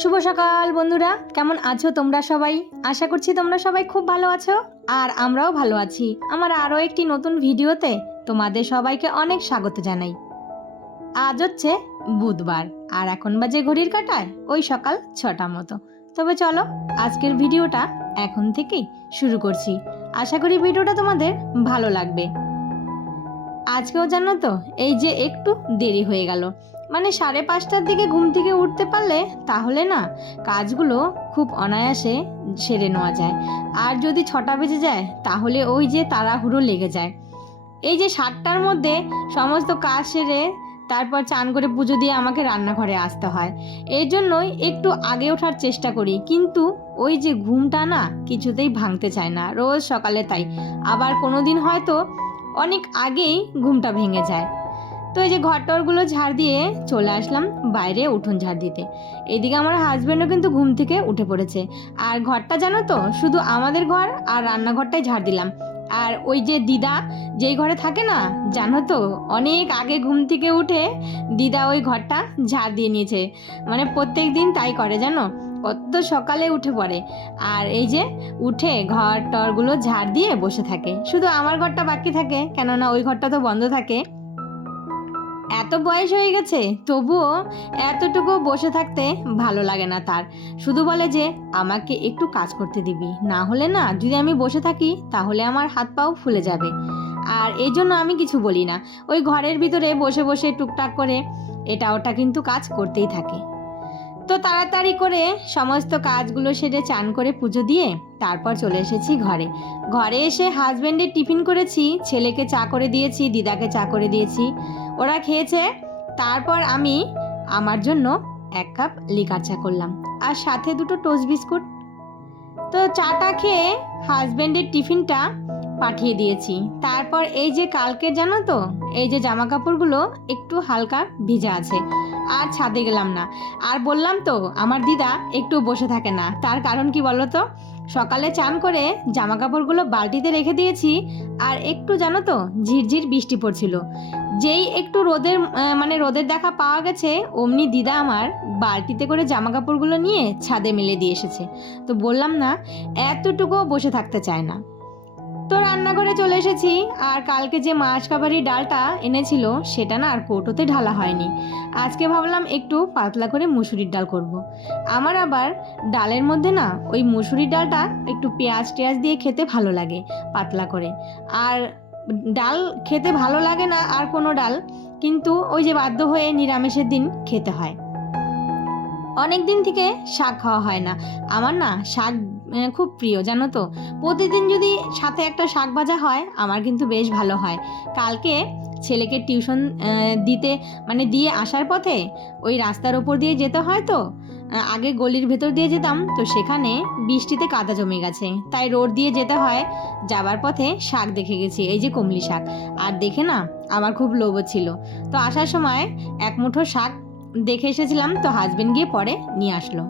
শুভ সকাল বন্ধুরা, কেমন আছো তোমরা সবাই? আশা করছি তোমরা সবাই খুব ভালো আছো আর আমরাও ভালো আছি। আমার আরও একটি নতুন ভিডিওতে তোমাদের সবাইকে অনেক স্বাগত জানাই। আজ হচ্ছে বুধবার আর এখন বাজে ঘড়ির কাঁটায় ওই সকাল 6টা মতো। তবে চলো আজকের ভিডিওটা এখন থেকেই শুরু করছি। আশা করি ভিডিওটা তোমাদের ভালো লাগবে। আজকেও জানো তো, এই যে একটু দেরি হয়ে গেল, মানে 5:30টার দিকে ঘুম থেকে উঠতে পারলে তাহলে না কাজগুলো খুব অনায়াসে সেরে নেওয়া যায়। আর যদি 6টা বেজে যায় তাহলে ওই যে তাড়াহুড়ো লেগে যায়। এই যে 7টার মধ্যে সমস্ত কাজ সেরে তারপর চান করে পুজো দিয়ে আমাকে রান্নাঘরে আসতে হয়। এই জন্যই একটু আগে ওঠার চেষ্টা করি, কিন্তু ওই যে ঘুমটা না কিছুতেই ভাঙতে চায় না রোজ সকালে। তাই আবার কোনো দিন হয়তো অনেক আগেই ঘুমটা ভেঙে যায়। তো এই যে ঘরটরগুলো ঝাড় দিয়ে চলে আসলাম বাইরে উঠোন ঝাড় দিতে। এদিকে আমার হাজব্যান্ডও কিন্তু ঘুম থেকে উঠে পড়েছে। আর ঘরটা জানো তো, শুধু আমাদের ঘর আর রান্নাঘরটাই ঝাড় দিলাম। আর ওই যে দিদা যেই ঘরে থাকে না, জানো তো অনেক আগে ঘুম থেকে উঠে দিদা ওই ঘরটা ঝাড় দিয়ে নিয়েছে। মানে প্রত্যেক দিন তাই করে জানো, কত সকালে উঠে পড়ে আর এই যে উঠে ঘর টরগুলো ঝাড় দিয়ে বসে থাকে। শুধু আমার ঘরটা বাকি থাকে, কেননা ওই ঘরটা তো বন্ধ থাকে। এত বয়স হয়ে গেছে তবুও এতটুকু বসে থাকতে ভালো লাগে না তার। শুধু বলে যে আমাকে একটু কাজ করতে দিবি, না হলে না যদি আমি বসে থাকি তাহলে আমার হাত পাও ফুলে যাবে। আর এই জন্য আমি কিছু বলি না, ওই ঘরের ভিতরে বসে বসে টুকটাক করে এটা ওটা কিন্তু কাজ করতেই থাকে। তো তাড়াতাড়ি করে সমস্ত কাজগুলো সেরে চান করে পুজো দিয়ে তারপর চলে এসেছি ঘরে। ঘরে এসে হাজব্যান্ডের টিফিন করেছি, ছেলেকে চা করে দিয়েছি, দিদাকে চা করে দিয়েছি, ওরা খেয়েছে। তারপর আমি আমার জন্য 1 কাপ লিকার চা করলাম আর সাথে 2টো টোস্ট বিস্কুট। তো চাটা খেয়ে হাজব্যান্ডের টিফিনটা পাঠিয়ে দিয়েছি। তারপর এই যে কালকে জানো তো, এই যে জামা কাপড়গুলো একটু হালকা ভিজা আছে আর ছাদে গেলাম না। আর বললাম তো আমার দিদা একটু বসে থাকে না, তার কারণ কি বলো তো, সকালে চান করে জামা কাপড়গুলো বালতিতে রেখে দিয়েছি আর একটু জানো তো ঝিরঝির বৃষ্টি পড়ছিল। যেই একটু রোদের দেখা পাওয়া গেছে অমনি দিদা আমার বালতিতে করে জামা কাপড়গুলো নিয়ে ছাদে মেলে দিয়ে এসেছে। তো বললাম না এতটুকুও বসে থাকতে চায় না। তো রান্নাঘরে চলে এসেছি আর কালকে যে মাছ কাবারির ডালটা এনেছিল সেটা না আর কৌটোতে ঢালা হয়নি। আজকে ভাবলাম একটু পাতলা করে মুসুরির ডাল করব। আমার আবার ডালের মধ্যে না ওই মুসুরির ডালটা একটু পেঁয়াজ টেয়াজ দিয়ে খেতে ভালো লাগে পাতলা করে। আর ডাল খেতে ভালো লাগে না আর কোনো ডাল, কিন্তু ওই যে বাধ্য হয়ে নিরামিষের দিন খেতে হয়। অনেক দিন থেকে শাক খাওয়া হয় না। আমার না শাক খুব প্রিয় জানো তো। প্রতিদিন যদি সাথে একটা শাক ভাজা হয় আমার কিন্তু বেশ ভালো হয়। কালকে ছেলেকে টিউশন দিয়ে আসার পথে ওই রাস্তার ওপর দিয়ে যেতে হয়, তো আগে গলির ভেতর দিয়ে যেতাম, তো সেখানে বৃষ্টিতে কাদা জমে গেছে, তাই রোড দিয়ে যেতে হয়। যাবার পথে শাক দেখে গেছি, এই যে কমলি শাক, আর দেখে না আমার খুব লোভ ছিল। তো আসার সময় 1 মুঠো শাক দেখে এসেছিলাম, তো হাজবেন্ড গিয়ে পরে নিয়ে আসলো।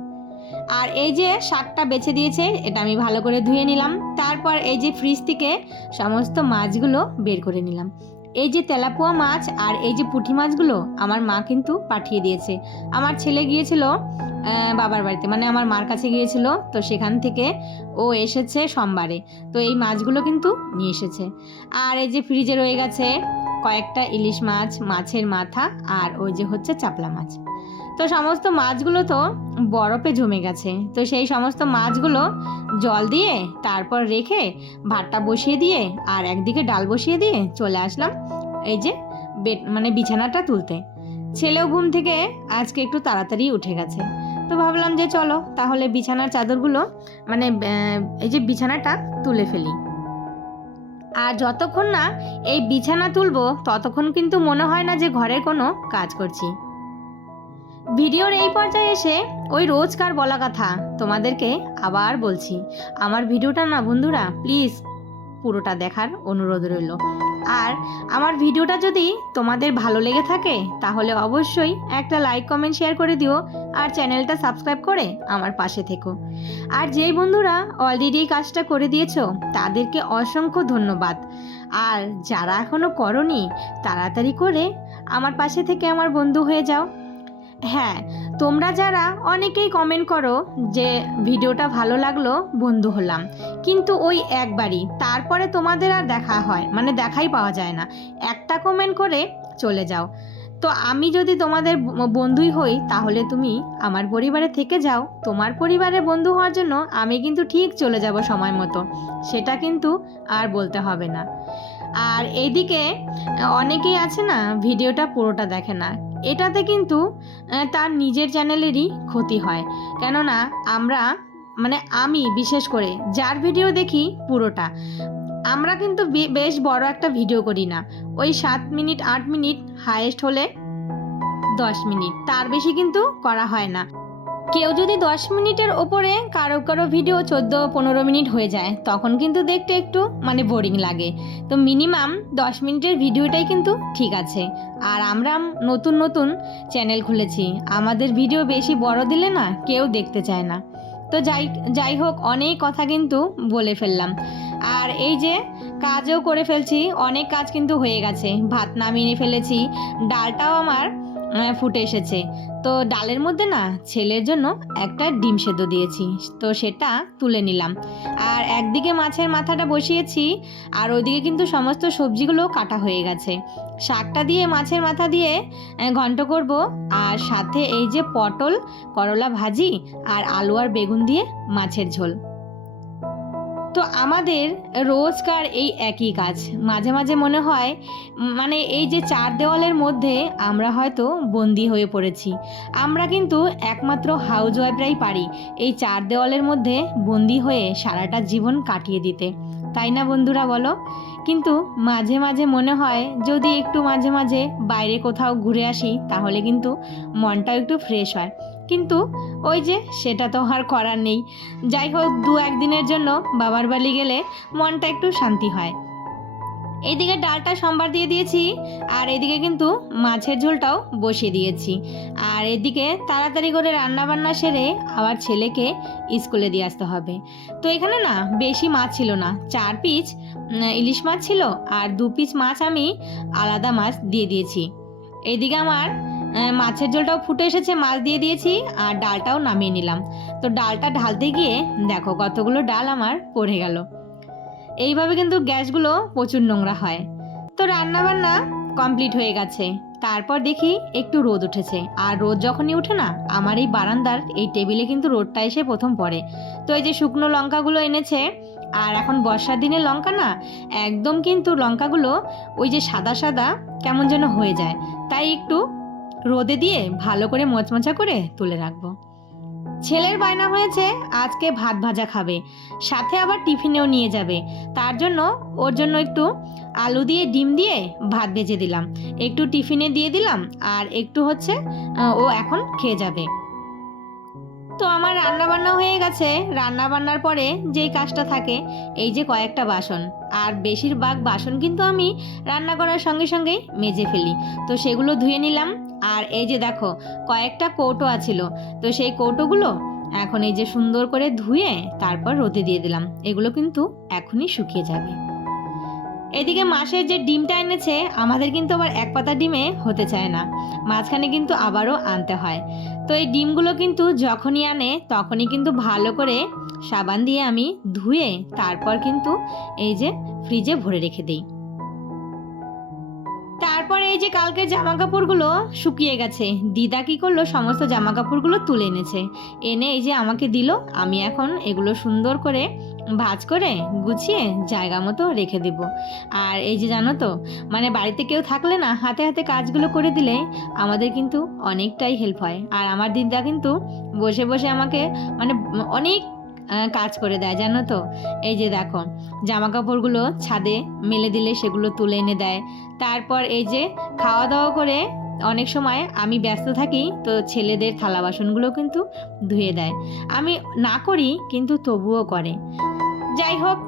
আর এই যে শাকটা বেছে দিয়েছে এটা আমি ভালো করে ধুয়ে নিলাম। তারপর এই যে ফ্রিজ থেকে সমস্ত মাছগুলো বের করে নিলাম। এই যে তেলাপোয়া মাছ আর এই যে পুঁটি মাছগুলো আমার মা কিন্তু পাঠিয়ে দিয়েছে। আমার ছেলে গিয়েছিল বাবার বাড়িতে, মানে আমার মার কাছে গিয়েছিল, তো সেখান থেকে ও এসেছে সোমবারে, তো এই মাছগুলো কিন্তু নিয়ে এসেছে। আর এই যে ফ্রিজে রয়ে গেছে কয়েকটা ইলিশ মাছ, মাছের মাথা আর ওই যে হচ্ছে চাপলা মাছ। তো সমস্ত মাছগুলো তো বরফে জমে গেছে, তো সেই সমস্ত মাছগুলো জল দিয়ে তারপর রেখে ভাতটা বসিয়ে দিয়ে আর একদিকে ডাল বসিয়ে দিয়ে চলে আসলাম এই যে বিছানাটা তুলতে। ছেলেও ঘুম থেকে আজকে একটু তাড়াতাড়ি উঠে গেছে, তো ভাবলাম যে চলো তাহলে বিছানার চাদরগুলো এই যে বিছানাটা তুলে ফেলি। আর যতক্ষণ না এই বিছানা তুলবো ততক্ষণ কিন্তু মনে হয় না যে ঘরের কোনো কাজ করছি। ভিডিওর এই পর্যায়ে এসে ওই রোজকার বলা কথা তোমাদেরকে আবার বলছি, আমার ভিডিওটা না বন্ধুরা প্লিজ পুরোটা দেখার অনুরোধ রইল। আর আমার ভিডিওটা যদি তোমাদের ভালো লেগে থাকে তাহলে অবশ্যই একটা লাইক কমেন্ট শেয়ার করে দিও আর চ্যানেলটা সাবস্ক্রাইব করে আমার পাশে থেকো। আর যেই বন্ধুরা অলরেডি এই কাজটা করে দিয়েছো তাদেরকে অসংখ্য ধন্যবাদ। আর যারা এখনো করনি তাড়াতাড়ি করে আমার পাশে থেকে আমার বন্ধু হয়ে যাও। হ্যাঁ, তোমরা যারা অনেকেই কমেন্ট করো যে ভিডিওটা ভালো লাগলো, বন্ধু হলাম, কিন্তু ওই একবারই, তারপরে তোমাদের আর দেখা হয় মানে দেখাই পাওয়া যায় না, একটা কমেন্ট করে চলে যাও। তো আমি যদি তোমাদের বন্ধুই হই তাহলে তুমি আমার পরিবারে থেকে যাও, তোমার পরিবারে বন্ধু হওয়ার জন্য আমি কিন্তু ঠিক চলে যাব সময় মতো, সেটা কিন্তু আর বলতে হবে না। আর এইদিকে অনেকেই আছে না ভিডিওটা পুরোটা দেখে না, এটাতে কিন্তু তার নিজের চ্যানেলেরই ক্ষতি হয়। কেননা আমরা মানে আমি বিশেষ করে যার ভিডিও দেখি পুরোটা, আমরা কিন্তু বেশ বড় একটা ভিডিও করি না, ওই 7 মিনিট 8 মিনিট, হাইয়েস্ট হলে 10 মিনিট, তার বেশি কিন্তু করা হয় না। কেউ যদি 10 মিনিটের ওপরে কারো ভিডিও 14-15 মিনিট হয়ে যায় তখন কিন্তু দেখতে একটু মানে বোরিং লাগে। তো মিনিমাম 10 মিনিটের ভিডিওটাই কিন্তু ঠিক আছে। আর আমরা নতুন নতুন চ্যানেল খুলেছি, আমাদের ভিডিও বেশি বড় দিলে না কেউ দেখতে চায় না। তো যাই হোক, অনেক কথা কিন্তু বলে ফেললাম। আর এই যে কাজও করে ফেলছি, অনেক কাজ কিন্তু হয়ে গেছে, ভাত নামিয়ে ফেলেছি, ডালটাও আমার ফুটে এসেছে। তো ডালের মধ্যে না ছেলের জন্য একটা ডিম সেদ্ধ দিয়েছি, তো সেটা তুলে নিলাম। আর একদিকে মাছের মাথাটা বসিয়েছি, আর ওইদিকে কিন্তু সমস্ত সবজিগুলো কাটা হয়ে গেছে। শাকটা দিয়ে মাছের মাথা দিয়ে ঘন্ট করব, আর সাথে এই যে পটল করলা ভাজি আর আলু আর বেগুন দিয়ে মাছের ঝোল। তো আমাদের রোজকার এই একই কাজ, মাঝে মাঝে মনে হয় মানে এই যে 4 দেওয়ালের মধ্যে আমরা হয়তো বন্দি হয়ে পড়েছি। আমরা কিন্তু একমাত্র হাউস ওয়াইফরাই পারি এই 4 দেওয়ালের মধ্যে বন্দি হয়ে সারাটা জীবন কাটিয়ে দিতে, তাই না বন্ধুরা বলো? কিন্তু মাঝে মাঝে মনে হয় যদি একটু মাঝে মাঝে বাইরে কোথাও ঘুরে আসি তাহলে কিন্তু মনটাও একটু ফ্রেশ হয়, কিন্তু ওই যে সেটা তো আর করার নেই। যাই হোক, 2-1 দিনের জন্য বাবার বাড়ি গেলে মনটা একটু শান্তি হয়। এইদিকে ডালটা সম্বার দিয়ে দিয়েছি, আর এদিকে কিন্তু মাছের ঝোলটাও বসিয়ে দিয়েছি। আর এদিকে তাড়াতাড়ি করে রান্না বান্না সেরে আবার ছেলেকে স্কুলে দিয়ে আসতে হবে। তো এখানে না বেশি মাছ ছিল না, 4 পিস ইলিশ মাছ ছিল, আর 2 পিস মাছ আমি আলাদা মাছ দিয়ে দিয়েছি। এইদিকে আমার মাছের ঝোলটাও ফুটে এসেছে, মাছ দিয়ে দিয়েছি, আর ডালটাও নামিয়ে নিলাম। তো ডালটা ঢালতে গিয়ে দেখো কতগুলো ডাল আমার পড়ে গেল। এইভাবে কিন্তু গ্যাসগুলো প্রচুর নোংরা হয়। তো রান্না বান্না কমপ্লিট হয়ে গেছে, তারপর দেখি একটু রোদ উঠেছে, আর রোদ যখনই উঠে না আমার এই বারান্দার এই টেবিলে কিন্তু রোদটা এসে প্রথম পড়ে। তো এই যে শুকনো লঙ্কাগুলো এনেছে, আর এখন বর্ষার দিনে লঙ্কা না একদম কিন্তু লঙ্কাগুলো ওই যে সাদা সাদা কেমন যেন হয়ে যায়, তাই একটু রোদে দিয়ে ভালো করে মচমচা করে তুলে রাখবো। ছেলের বায়না হয়েছে আজকে ভাত ভাজা খাবে, সাথে আবার টিফিনেও নিয়ে যাবে, তার জন্য ওর জন্য একটু আলু দিয়ে ডিম দিয়ে ভাত ভেজে দিলাম, একটু টিফিনে দিয়ে দিলাম, আর একটু হচ্ছে ও এখন খেয়ে যাবে। তো আমার রান্না বান্না হয়ে গেছে। রান্না বান্নার পরে যেই কাজটা থাকে এই যে কয়েকটা বাসন, আর বেশিরভাগ বাসন কিন্তু আমি রান্না করার সঙ্গে সঙ্গেই মেজে ফেলি, তো সেগুলো ধুয়ে নিলাম। আর এই যে দেখো কয়েকটা কৌটো আছিল, তো সেই কৌটোগুলো এখন এই যে সুন্দর করে ধুয়ে তারপর রোদে দিয়ে দিলাম, এগুলো কিন্তু এখনই শুকিয়ে যাবে। এদিকে মাছের যে ডিমটা এনেছে আমাদের কিন্তু আবার এক পাতা ডিমে হতে চায় না, মাঝখানে কিন্তু আবারও আনতে হয়। তো এই ডিমগুলো কিন্তু যখনই আনে তখনই কিন্তু ভালো করে সাবান দিয়ে আমি ধুয়ে তারপর কিন্তু এই যে ফ্রিজে ভরে রেখে দিই। তারপরে এই যে কালকের জামা কাপড়গুলো শুকিয়ে গেছে, দিদা কি করলো সমস্ত জামা কাপড়গুলো তুলে এনেছে, এনে এই যে আমাকে দিল, আমি এখন এগুলো সুন্দর করে ভাঁজ করে গুছিয়ে জায়গা মতো রেখে দেব। আর এই যে জানো তো মানে বাড়িতে কেউ থাকলে না হাতে হাতে কাজগুলো করে দিলে আমাদের কিন্তু অনেকটাই হেল্প হয়। আর আমার দিদা কিন্তু বসে বসে আমাকে মানে অনেক কাজ করে দেয় জানো তো। এই যে দেখো জামা কাপড়গুলো ছাদে মেলে দিলে সেগুলো তুলে এনে দেয়, তারপর এই যে খাওয়া দাওয়া করে অনেক সময় আমি ব্যস্ত থাকি, তো ছেলেদের থালা বাসনগুলো কিন্তু ধুয়ে দেয়, আমি না করি কিন্তু তবুও করে। যাই হোক,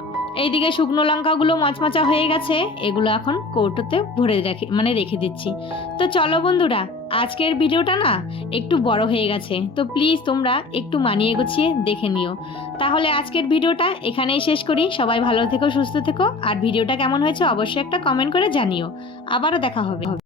এইদিকে শুকনো লঙ্কাগুলো মচমচা হয়ে গেছে, এগুলো এখন কৌটোতে ভরে রেখে দিচ্ছি। তো চলো বন্ধুরা, আজকের ভিডিওটা না একটু বড় হয়ে গেছে, তো প্লিজ তোমরা একটু মানিয়ে গুছিয়ে দেখে নিও। তাহলে আজকের ভিডিওটা এখানেই শেষ করি। সবাই ভালো থেকো, সুস্থ থেকো, আর ভিডিওটা কেমন হয়েছে অবশ্যই একটা কমেন্ট করে জানিও। আবারও দেখা হবে।